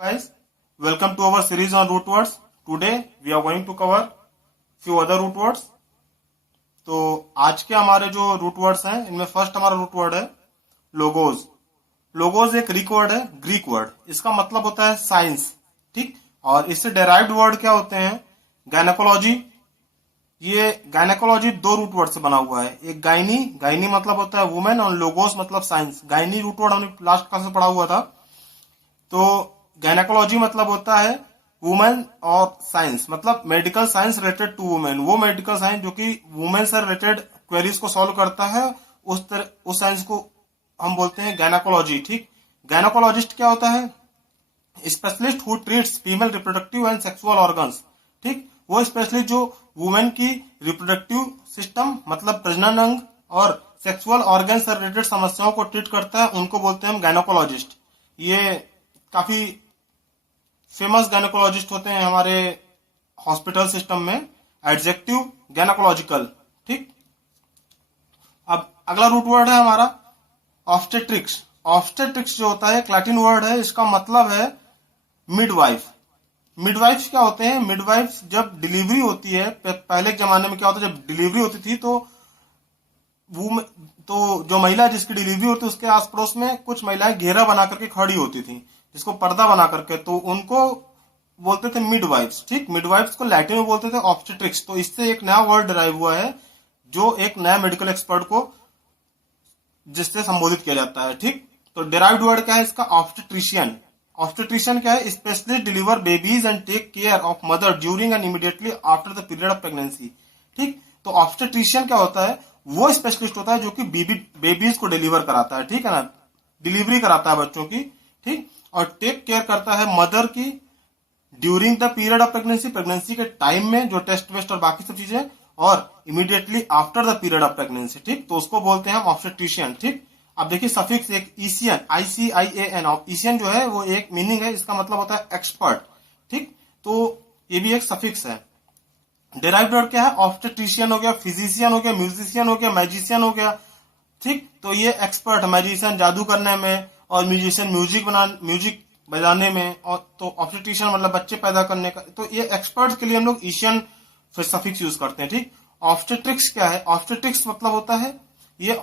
Guys, welcome to our series on root words. Today we are going to cover few other root words. तो आज के हमारे जो root words हैं इनमें फर्स्ट हमारा रूट वर्ड है लोगोज। लोगोज एक ग्रीक वर्ड, इसका मतलब होता है साइंस, ठीक। और इससे डेराइव्ड वर्ड क्या होते हैं? गायनेकोलॉजी। ये गायनेकोलॉजी दो रूट वर्ड से बना हुआ है, एक गायनी मतलब होता है वुमेन और लोगोस मतलब साइंस। गायनी रूट वर्ड हमने लास्ट क्लास में पढ़ा हुआ था। तो गायनेकोलॉजी मतलब होता है वुमेन और साइंस, मतलब medical science related to women. वो मेडिकल साइंस जो कि वुमेन से रिलेटेड क्वेरीज को सॉल्व करता है, उस साइंस को हम बोलते हैं गायनेकोलॉजी, ठीक। गायनेकोलॉजिस्ट क्या होता है? Specialist who treats female reproductive and sexual organs, ठीक। वो स्पेशलिस्ट जो वुमेन की रिप्रोडक्टिव सिस्टम मतलब प्रजनन अंग और सेक्सुअल ऑर्गन से रिलेटेड समस्याओं को ट्रीट करता है, उनको बोलते हैं हम गायनेकोलॉजिस्ट। ये काफी फेमस गायनेकोलॉजिस्ट होते हैं हमारे हॉस्पिटल सिस्टम में। एडजेक्टिव गायनेकोलॉजिकल, ठीक। अब अगला रूट वर्ड है हमारा ऑब्स्टेट्रिक्स। ऑब्स्टेट्रिक्स जो होता है एक लैटिन वर्ड है, इसका मतलब है मिडवाइफ। मिडवाइफ क्या होते हैं? मिडवाइफ जब डिलीवरी होती है, पहले के जमाने में क्या होता है, जब डिलीवरी होती थी तो जो महिला जिसकी डिलीवरी होती है उसके आस पड़ोस में कुछ महिलाएं घेरा बना करके खड़ी होती थी, जिसको पर्दा बना करके, तो उनको बोलते थे मिडवाइफ्स, ठीक। मिडवाइफ्स को लैटिन में बोलते थे ऑब्स्टेट्रिक्स। तो इससे एक नया वर्ड डिराइव हुआ है जो एक नया मेडिकल एक्सपर्ट को जिससे संबोधित किया जाता है, ठीक। तो डिराइव्ड वर्ड क्या है इसका? ऑब्स्टेट्रिशियन। ऑब्स्टेट्रिशियन क्या है? Specialist deliver babies and take care of mother during and immediately after the period of pregnancy, ठीक। तो ऑब्स्टेट्रिशियन क्या होता है? वो स्पेशलिस्ट होता है जो कि बेबीज को डिलीवर कराता है, ठीक है ना, डिलीवरी कराता है बच्चों की, ठीक। और टेक केयर करता है मदर की during the period of pregnancy, pregnancy के टाइम में जो टेस्ट वेस्ट और बाकी सब चीजें, और immediately after the period of pregnancy, ठीक। तो उसको बोलते हैं हम ऑब्स्टेट्रिशियन, ठीक। अब देखिए सफिक्स एक ईसियन, ICIAN, ईसियन जो है वो एक मीनिंग है, इसका मतलब होता है एक्सपर्ट, ठीक। तो ये भी एक सफिक्स है। डेराइव्ड वर्ड क्या है? ऑब्स्टेट्रिशियन हो गया, फिजिशियन हो गया, म्यूजिशियन हो गया, मैजिशियन हो गया, ठीक। तो ये एक्सपर्ट, मैजिशियन जादू करने में, और म्यूजिशियन म्यूजिक बजाने में, और तो ऑब्स्टेट्रिशियन मतलब बच्चे पैदा करने का। तो ये एक्सपर्ट के लिए हम लोग ईशियन सफिक्स यूज करते हैं, ठीक। ऑब्स्टेट्रिक्स क्या है? ऑब्स्टेट्रिक्स मतलब होता है ये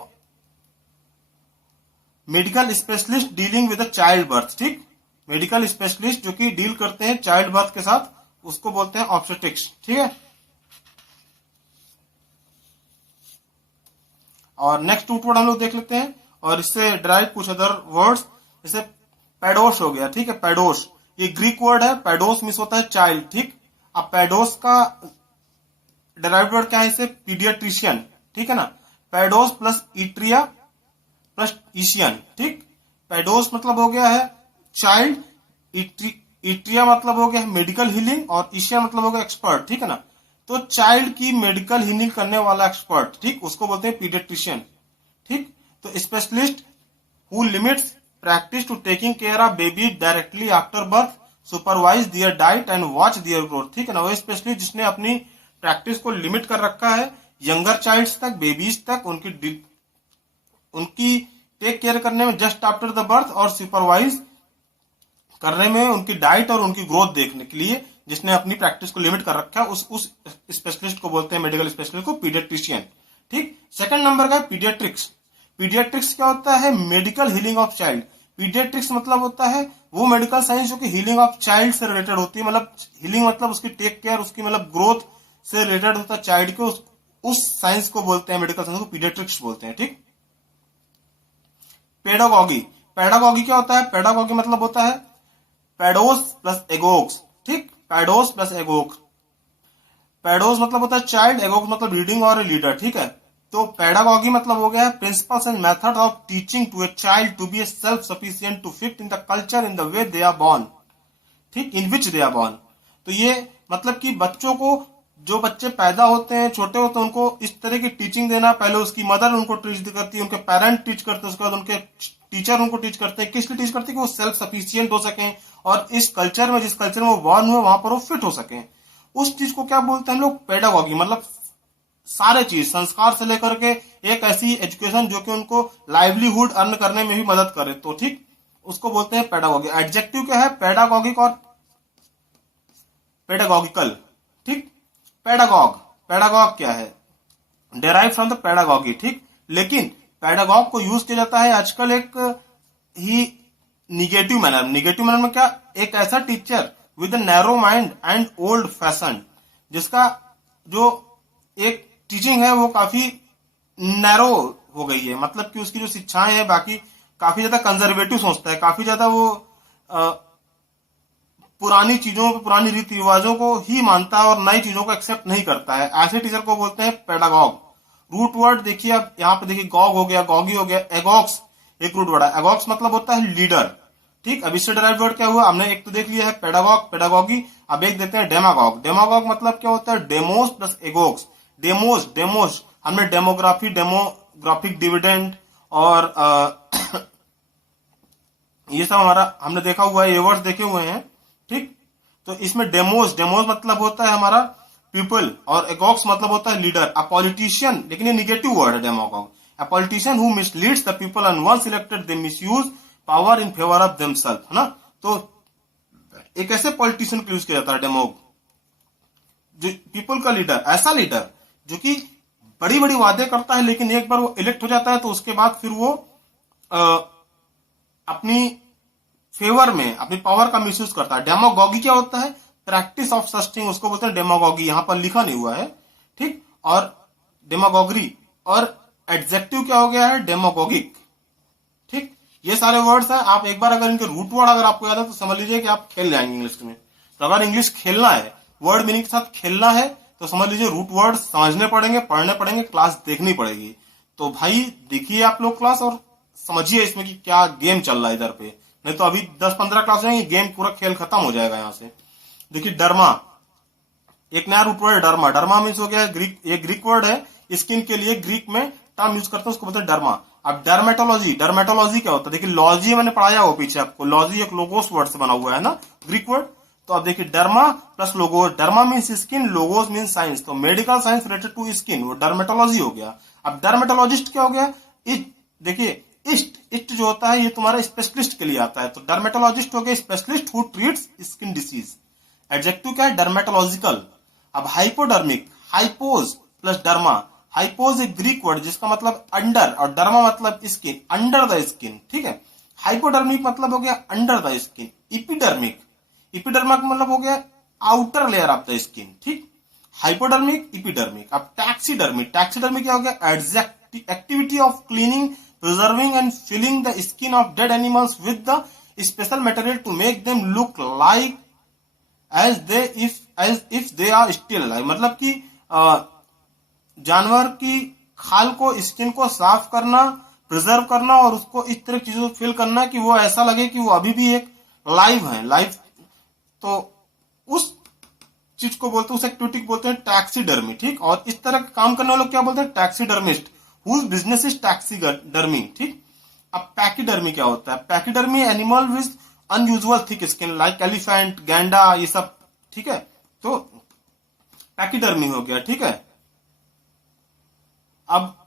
medical specialist dealing with child birth, ठीक। मेडिकल स्पेशलिस्ट जो कि डील करते हैं चाइल्ड बर्थ के साथ, उसको बोलते हैं ऑब्स्टेट्रिक्स, ठीक है। और नेक्स्ट रूट वर्ड हम लोग देख लेते हैं, और इससे ड्राइव कुछ अदर वर्ड्स, जैसे पैडोस हो गया, ठीक है। पैडोस ये ग्रीक वर्ड है, पैडोस मीन्स होता है चाइल्ड, ठीक। अब पैडोस का डेराइव्ड वर्ड क्या है? इसे पीडियाट्रिशियन, ठीक है ना। पैडोस प्लस इट्रिया प्लस ईशियन, ठीक। पैडोस मतलब हो गया है चाइल्ड, इट्रिया मतलब हो गया मेडिकल हीलिंग, और ईशियन मतलब हो गया एक्सपर्ट, ठीक है ना। तो चाइल्ड की मेडिकल हीलिंग करने वाला एक्सपर्ट, ठीक, उसको बोलते हैं पीडियाट्रिशियन, ठीक। तो specialist who limits practice to taking care of baby directly after birth, supervise their diet and watch their growth, ठीक है ना। वो स्पेशलिस्ट जिसने अपनी प्रैक्टिस को लिमिट कर रखा है यंगर चाइल्ड्स तक, बेबीज तक, उनकी टेक केयर करने में जस्ट आफ्टर द बर्थ, और सुपरवाइज करने में उनकी डाइट और उनकी ग्रोथ देखने के लिए, जिसने अपनी प्रैक्टिस को लिमिट कर रखा है, उस स्पेशलिस्ट को बोलते हैं, मेडिकल स्पेशलिस्ट को, पीडियाट्रिशियन, ठीक। सेकंड नंबर का है पीडियाट्रिक्स। पीडियाट्रिक्स क्या होता है? Medical healing of child. Paediatrics मतलब होता है वो मेडिकल साइंस जो कि हीलिंग ऑफ चाइल्ड से रिलेटेड होती है, मतलब हीलिंग मतलब उसकी टेक केयर, उसकी मतलब ग्रोथ से रिलेटेड होता है चाइल्ड के, उस साइंस को बोलते हैं, मेडिकल साइंस को पीडियाट्रिक्स बोलते हैं, ठीक। पेडागॉगी। पेडागॉगी क्या होता है? पेडागॉगी मतलब होता है पैडोस प्लस एगोक्स, ठीक। पैडोस प्लस एगोक्स। पैडोस मतलब होता है चाइल्ड, एगोक्स मतलब रीडिंग और लीडर, ठीक है। तो पेडागॉगी मतलब हो गया है principles and method of teaching to a child to be a self sufficient to fit in the culture in the way they are born, ठीक, in which they are born. तो ये मतलब कि बच्चों को, जो बच्चे पैदा होते हैं, छोटे होते हैं, उनको इस तरह की टीचिंग देना। पहले उसकी मदर उनको टीच करती है, उनके पेरेंट टीच करते हैं, उसके बाद उनके टीचर उनको टीच करते हैं। किस लिए टीच करते हैं? कि वो सेल्फ सफिशिएंट हो सकें, और इस कल्चर में, जिस कल्चर में वो बॉर्न हुए, वहां पर वो फिट हो सकें। उस चीज को क्या बोलते हैं हम लोग? पेडागॉगी। मतलब सारे चीज, संस्कार से लेकर के एक ऐसी एजुकेशन जो कि उनको लाइवलीहुड अर्न करने में भी मदद करे, तो ठीक। उसको बोलते हैं पेडागॉगी। एडजेक्टिव क्या है? पेडागॉगिक और पेडागॉगिकल। ठीक, पेडागॉग, पेडागॉग क्या है? Derive from the pedagogy. ठीक, लेकिन पेडागॉग को यूज किया जाता है आजकल एक ही निगेटिव मैनर। निगेटिव मैनर में क्या? एक ऐसा teacher with narrow mind and old fashion, जिसका जो एक टीचिंग है वो काफी नैरो हो गई है, मतलब कि उसकी जो शिक्षाएं हैं बाकी काफी ज्यादा कंजर्वेटिव सोचता है, काफी ज्यादा वो पुरानी चीजों, पुरानी रीति रिवाजों को ही मानता है और नई चीजों को एक्सेप्ट नहीं करता है। ऐसे टीचर को बोलते हैं पेडागॉग। रूट वर्ड देखिए, अब यहाँ पे देखिए, गॉग हो गया, गॉगी हो गया, एगॉक्स एक रूट वर्ड है। एगॉक्स मतलब होता है लीडर। ठीक, अब इससे डिराइव वर्ड क्या हुआ? हमने एक तो देख लिया है पेडागॉग, पेडागॉगी। अब एक देखते हैं डेमागॉग। डेमागॉग मतलब क्या होता है? Demos plus agogos. Demos, demos हमने डेमोग्राफी, डेमोग्राफिक डिविडेंड और ये सब हमारा हमने देखा हुआ है, ये वर्ड्स देखे हुए हैं। ठीक, तो इसमें डेमोस, डेमोस मतलब होता है हमारा पीपल, और एगॉक्स मतलब होता है लीडर। अ पॉलिटिशियन, लेकिन ये निगेटिव वर्ड है demagogue. A politician who misleads the people and once elected they misuse power in favour of themselves, है ना। तो एक ऐसे पॉलिटिशियन को यूज किया जाता है डेमोग, जो पीपल का लीडर, ऐसा लीडर जो कि बड़ी बड़ी वादे करता है, लेकिन एक बार वो इलेक्ट हो जाता है तो उसके बाद फिर वो अपनी फेवर में अपनी पावर का मिसयूज करता है। डेमागॉगी क्या होता है? प्रैक्टिस ऑफ सच थिंग, उसको बोलते हैं डेमागॉगी। यहां पर लिखा नहीं हुआ है। ठीक, और डेमागोगरी, और एडजेक्टिव क्या हो गया है? डेमागोगिक। ठीक, ये सारे वर्ड्स हैं। आप एक बार अगर इनके रूट वर्ड अगर आपको याद है तो समझ लीजिए कि आप खेल जाएंगे इंग्लिश में। तो अगर इंग्लिश खेलना है, वर्ड मीनिंग के साथ खेलना है, तो समझ लीजिए रूट वर्ड समझने पड़ेंगे, पढ़ने पड़ेंगे, क्लास देखनी पड़ेगी। तो भाई देखिए आप लोग क्लास और समझिए इसमें कि क्या गेम चल रहा है इधर पे, नहीं तो अभी 10-15 क्लास जाएंगे, गेम पूरा खेल खत्म हो जाएगा यहां से। देखिए डर्मा, एक नया रूट वर्ड है डर्मा। डर्मा मीन्स हो गया ग्रीक, ये ग्रीक वर्ड है स्किन के लिए, ग्रीक में टर्म यूज करते हैं, उसको बोलते हैं डर्मा। अब डर्मेटोलॉजी, डर्मेटोलॉजी क्या होता है? देखिए लॉजी मैंने पढ़ाया हो पीछे आपको, लॉजी एक लोगोस वर्ड से बना हुआ है ना, ग्रीक वर्ड। तो अब देखिए derma plus logos, derma means skin, logos means science, तो medical science related to skin, वो डर्मेटोलॉजी हो गया। अब डर्मेटोलॉजिस्ट क्या हो गया? देखिए इस्ट जो होता है ये तुम्हारा स्पेशलिस्ट के लिए आता है, तो डर्मेटोलॉजिस्ट हो गया specialist who treats skin disease. Adjective क्या है? डर्मेटोलॉजिकल। अब हाइपोडर्मिक, हाइपोज प्लस डर्मा। हाइपोज एक ग्रीक वर्ड जिसका मतलब अंडर, और डर्मा मतलब स्किन, अंडर द स्किन। ठीक है, हाइपोडर्मिक मतलब हो गया under the skin. Epidermic, epidermic मतलब हो गया outer layer of the skin. ठीक, हाइपोडर्मिक, इपिडर्मिक। अब टैक्सीडर्मिक, टैक्सीडर्मिक क्या हो गया? Activity of cleaning, preserving and filling the skin of dead animals with the special material to make them look like as if they are still live. मतलब कि जानवर की खाल को, स्किन को साफ करना, प्रिजर्व करना और उसको इस तरह चीजों से फिल करना कि वो ऐसा लगे कि वो अभी भी एक लाइव है, लाइव। तो उस चीज को बोलते हैं, उस एक्टिविटी को बोलते हैं टैक्सीडर्मी। ठीक, और इस तरह का काम करने वालों क्या बोलते हैं? Taxidermist, whose business is taxidermy. ठीक, अब पैकीडर्मी क्या होता है? Pachyderm animal with unusual thick skin like elephant, गैंडा, ये सब। ठीक है, तो पैकीडर्मी हो गया। ठीक है, अब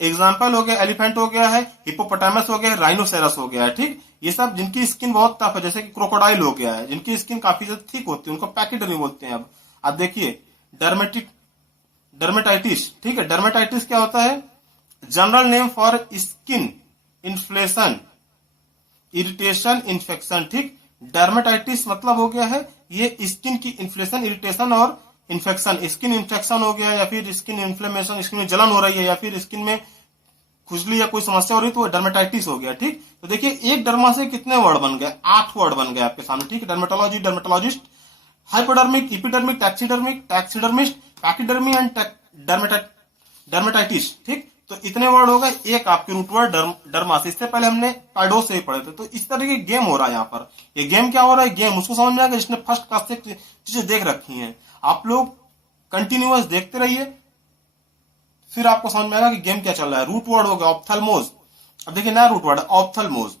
एग्जाम्पल हो गया, एलिफेंट हो गया है, हिपोपोटामस हो गया है, राइनोसेरस हो गया है। ठीक, ये सब जिनकी स्किन बहुत टफ है, जैसे कि क्रोकोडाइल हो गया है, जिनकी स्किन काफी ज्यादा थिक होती है, उनको पैकीडर्मी बोलते हैं। अब देखिए डर्मेटाइटिस। ठीक है, डर्मेटाइटिस क्या होता है? General name for skin inflation, irritation, infection. ठीक, डर्मेटाइटिस मतलब हो गया है ये स्किन की इन्फ्लेशन, इरिटेशन और इन्फेक्शन। स्किन इन्फेक्शन हो गया या फिर स्किन इन्फ्लेमेशन, स्किन में जलन हो रही है या फिर स्किन में खुजली या कोई समस्या हो रही है तो डर्मेटाइटिस हो गया। ठीक, तो देखिए एक डर्मा से कितने वर्ड बन गए? 8 वर्ड बन गए आपके सामने। ठीक है, dermatology, dermatologist, hypodermic, epidermic, taxidermic, taxidermist, pachyderm and dermatitis. ठीक, तो इतने वर्ड हो गए। एक आपके रूट वर्ड डर्मा से, इससे पहले हमने पैडो से ही पढ़े थे। तो इस तरह के गेम हो रहा है यहाँ पर। ये गेम क्या हो रहा है? गेम उसको समझ में आएगा जिसने फर्स्ट क्लास से चीजें देख रखी हैं। आप लोग कंटिन्यूअस देखते रहिए, फिर आपको समझ में आएगा कि गेम क्या चल रहा है। रूट वर्ड हो गया ऑप्थेल्मोज। अब देखिए नया रूट वर्ड है ऑप्थेल्मोज।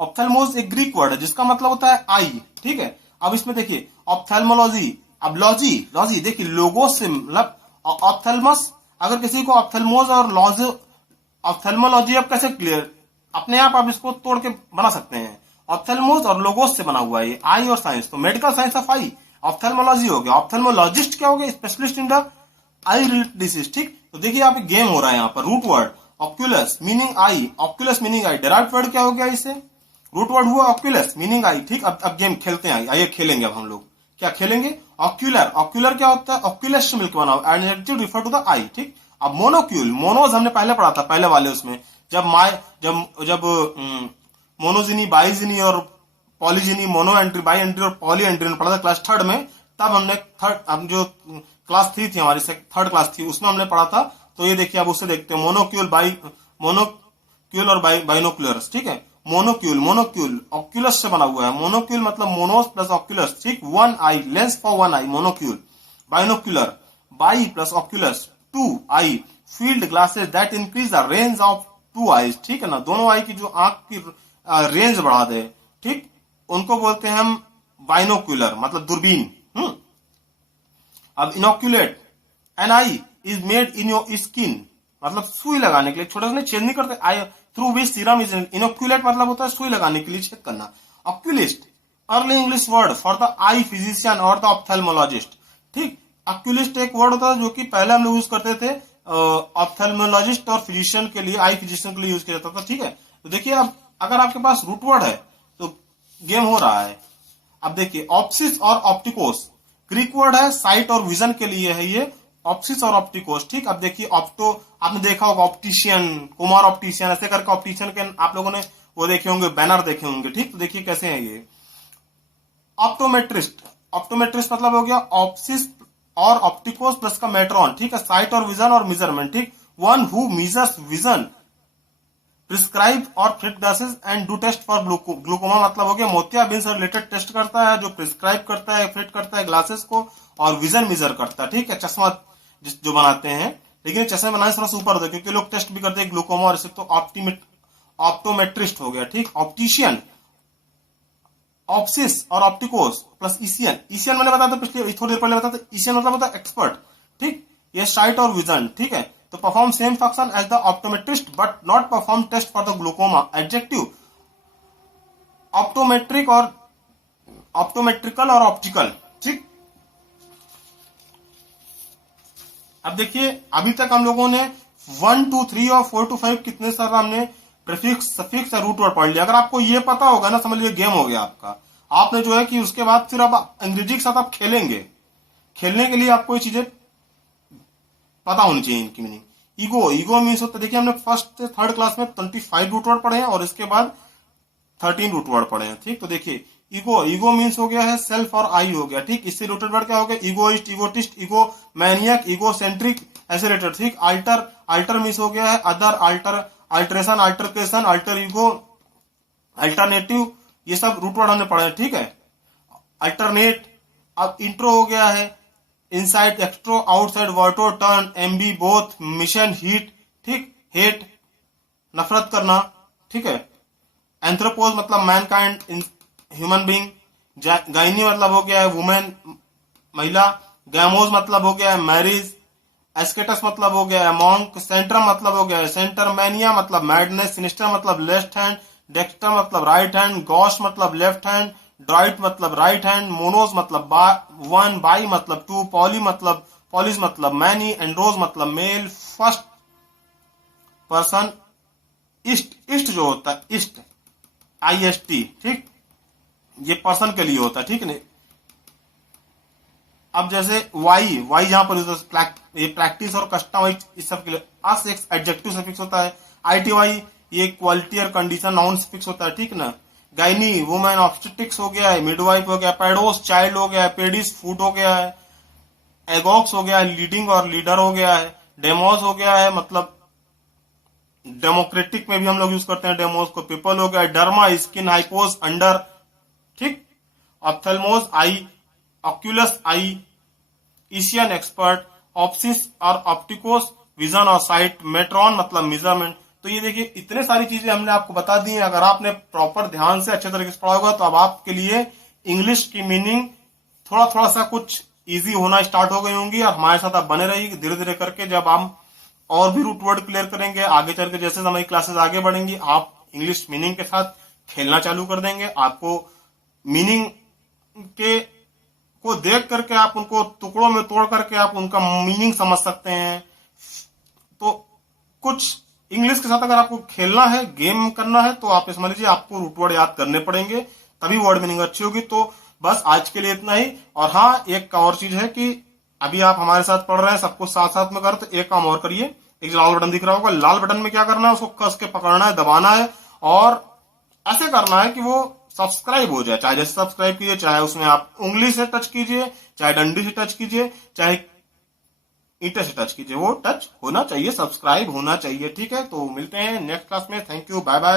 ऑप्थेल्मोज एक ग्रीक वर्ड है जिसका मतलब होता है आई। ठीक है, अब इसमें देखिए ऑप्थेल्मोलॉजी। अब लॉजी, लॉजी देखिए लोगो से मतलब ऑप्थेल्मस, अगर किसी को ऑप्थेल्मोज और लॉज ऑप्थेल्मोलॉजी आप कैसे क्लियर अपने आप इसको तोड़ के बना सकते हैं। ऑप्थेल्मोस और लोगोस से बना हुआ है ये, आई और साइंस, तो medical science of I ophthalmology हो गया। ऑप्थेल्मोलॉजिस्ट क्या हो गया? Specialist in the I related disease. ठीक, तो देखिए यहाँ पे गेम हो रहा है यहाँ पर। Root word oculus meaning eye, oculus meaning eye, derived word क्या हो गया इससे? रूट वर्ड हुआ ऑक्यूलस मीनिंग आई। ठीक, अब गेम खेलते हैं, आइए खेलेंगे। अब हम लोग क्या खेलेंगे? ऑक्यूलर, ऑक्यूलर क्या होता है? ऑक्यूलस से मिलकर बना हुआ, एडजेक्टिव रिफर टू द आई। ठीक, अब मोनोक्यूल, मोनोज हमने पहले पढ़ा था पहले वाले उसमें, जब मोनोजिनी, बाइजिनी और पॉलीजिनी, मोनो एंट्री, बाई एंट्री और पॉली एंट्री में पढ़ा था क्लास थर्ड में। तब हमने हम जो क्लास 3 थी हमारी, थर्ड क्लास थी, उसमें हमने पढ़ा था। तो ये देखिए, अब उससे देखते हैं मोनोक्यूल, मोनोक्यूल और बाइनोक्यूलर्स। ठीक है, मोनोक्यूल, मोनोक्यूल ऑक्यूलस से बना हुआ है। मोनोक्यूल मतलब मोनोस प्लस ऑक्यूलस। ठीक, one eye, lens for one eye, monocle. Binocular, bi plus oculus, two eye, field glasses that increase the range of two eyes. ठीक है ना, दोनों आई की जो आंख की रेंज बढ़ा दे, ठीक, उनको बोलते हैं हम बाइनोक्यूलर, मतलब दूरबीन। अब inoculate, an eye is made in your skin, मतलब सुई लगाने के लिए, छोटे से छेद नहीं करते, आई through which serum is inoculate, मतलब होता है सुई लगाने के लिए छेद करना। Oculist, early English word for the I physician और द ऑप्थेल्मोलॉजिस्ट। ठीक, ऑक्यूलिस्ट एक वर्ड होता है जो कि पहले हम लोग यूज करते थे ऑप्थेल्मोलॉजिस्ट और फिजिशियन के लिए, आई फिजिशियन के लिए यूज किया जाता था। ठीक है, तो देखिए अब अगर आपके पास रूट वर्ड है तो गेम हो रहा है। अब देखिए ऑप्सिस और ऑप्टिकोस, ग्रीक वर्ड है, साइट और विजन के लिए है ये, ऑप्सिस और ऑप्टिकोस। ठीक, अब देखिए ऑप्टो, आपने देखा होगा ऑप्टिशियन, कुमार ऑप्टिशियन, ऐसे करके ऑप्टिशियन के आप लोगों ने वो देखे होंगे, बैनर देखे होंगे। ठीक, तो देखिए कैसे है ये। ऑप्टोमेट्रिस्ट, ऑप्टोमेट्रिस्ट मतलब हो गया ऑप्सिस और ऑप्टिकोस प्लस का मेट्रॉन। ठीक है, साइट और विजन और मेजरमेंट। ठीक, one who measures vision, prescribe और fit glasses and do test for glaucoma, मतलब हो गया मोतियाबिंद से रिलेटेड टेस्ट करता है, जो प्रिस्क्राइब करता है, फिट करता है ग्लासेस को, और विजन मेजर करता है। ठीक है, चश्मा जो बनाते हैं, लेकिन चश्मे बनाने से थोड़ा सा ऊपर होता है क्योंकि लोग टेस्ट भी करते हैं ग्लूकोमा और इसे, तो ऑप्टोमेट्रिस्ट हो गया। ठीक, ऑप्टिशियन, ऑप्सिस और ऑप्टिकोस प्लस ईसियन। ईसियन मैंने बताया था पिछले थोड़ी देर पहले बताया था, ईसियन मतलब होता है एक्सपर्ट। ठीक, ये साइट और विजन। ठीक है, तो perform same function as the optometrist but not perform test for the glaucoma. Adjective optometric और ऑप्टोमेट्रिकल और ऑप्टिकल। ठीक, अब देखिए अभी तक हम लोगों ने 1 2 3 और 4 to 5 कितने सारा हमने प्रीफिक्स, सफिक्स या रूट वर्ड पढ़ लिया। अगर आपको ये पता होगा ना, समझ लीजिए गेम हो गया आपका। आपने जो है कि उसके बाद फिर अब अंग्रेजी के साथ आप खेलेंगे, खेलने के लिए आपको ये चीजें पता होनी चाहिए इनकी मीनिंग। ईगो, ईगो मीन्स होता है, देखिए हमने फर्स्ट से थर्ड क्लास में 25 रूट वर्ड पढ़े हैं और इसके बाद 13 रूट वर्ड पढ़े हैं। ठीक, तो देखिए ईगो, ईगो मीन्स हो गया है सेल्फ और आई हो गया। ठीक, इससे रिलेटेड वर्ड क्या हो गया? Egoist, egotist, ego maniac, ego centric, ऐसे रिलेटेड। ठीक, अल्टर, अल्टर मीन्स हो गया है other, alter, alteration, altercation, alter ego, alternative, ये सब रूट वर्ड हमने पढ़े हैं। ठीक है, अल्टरनेट। अब इंट्रो हो गया है inside, extro, outside, verto, turn, ambi, both, mission, heat. ठीक, हेट नफरत करना। ठीक है, एंथ्रोपोज मतलब मैनकाइंड, ह्यूमन बींग। गाइनी मतलब हो गया है वुमेन, महिला। गैमोज मतलब हो गया है मैरिज। एस्केटस मतलब हो गया है मॉन्क। सेंट्रम मतलब हो गया है सेंटर। मैनिया मतलब मैडनेस। सिनिस्टर मतलब लेफ्ट हैंड। डेक्स्टर मतलब राइट हैंड। गॉश मतलब लेफ्ट हैंड। ड्राइट मतलब राइट हैंड। मोनोज मतलब वन। बाई मतलब टू। पॉलिस मतलब मैनी। एंड्रोज मतलब male. First person ist, ist जो होता है इस्ट, IST। ठीक, ये पर्सन के लिए होता है। ठीक है, अब जैसे वाई, वाई जहां पर ये प्रैक्टिस और कस्टम, इस सब के लिए अस एक एडजेक्टिव सफिक्स होता है। ITY ये क्वालिटी और कंडीशन नाउन सफिक्स होता है। ठीक ना, गाइनी वुमेन, ऑब्स्टेट्रिक्स हो गया है, मिडवाइफ हो गया, पेडोस चाइल्ड हो गया है, पेडिस फूड हो गया है, एगॉक्स हो गया है, लीडिंग और लीडर हो गया है, डेमोस हो गया है मतलब डेमोक्रेटिक में भी हम लोग यूज करते हैं डेमोस को, पीपल हो गया, डर्मा स्किन, हाइपोस अंडर। ठीक, ऑप्थेल्मोस आई, ऑक्यूलस आई, ईशियन एक्सपर्ट, ऑप्सिस और ऑप्टिकोस विजन और साइट, मेट्रॉन मतलब मेजरमेंट। तो ये देखिए इतने सारी चीजें हमने आपको बता दी हैं। अगर आपने प्रॉपर ध्यान से अच्छे तरीके से पढ़ा होगा तो अब आपके लिए इंग्लिश की मीनिंग थोड़ा थोड़ा सा कुछ इजी होना स्टार्ट हो गई होंगी। और हमारे साथ आप बने रहिए, धीरे धीरे करके जब हम और भी रूट वर्ड क्लियर करेंगे आगे चल के, जैसे हमारी क्लासेस आगे बढ़ेंगी, आप इंग्लिश मीनिंग के साथ खेलना चालू कर देंगे। आपको मीनिंग के को देख करके आप उनको टुकड़ों में तोड़ करके आप उनका मीनिंग समझ सकते हैं। तो कुछ इंग्लिश के साथ अगर आपको खेलना है, गेम करना है, तो आप समझ लीजिए आपको रूट वर्ड याद करने पड़ेंगे, तभी वर्ड मीनिंग अच्छी होगी। तो बस आज के लिए इतना ही। और हाँ, एक और चीज है कि अभी आप हमारे साथ पढ़ रहे हैं, सब कुछ साथ साथ में कर, तो एक काम और करिए। एक लाल बटन दिख रहा होगा, लाल बटन में क्या करना है, उसको कस के पकड़ना है, दबाना है और ऐसे करना है कि वो सब्सक्राइब हो जाए। चाहे जैसे सब्सक्राइब कीजिए, चाहे उसमें आप उंगली से टच कीजिए, चाहे डंडी से टच कीजिए, चाहे ईंटे से टच कीजिए, वो टच होना चाहिए, सब्सक्राइब होना चाहिए। ठीक है, तो मिलते हैं नेक्स्ट क्लास में। Thank you, bye bye.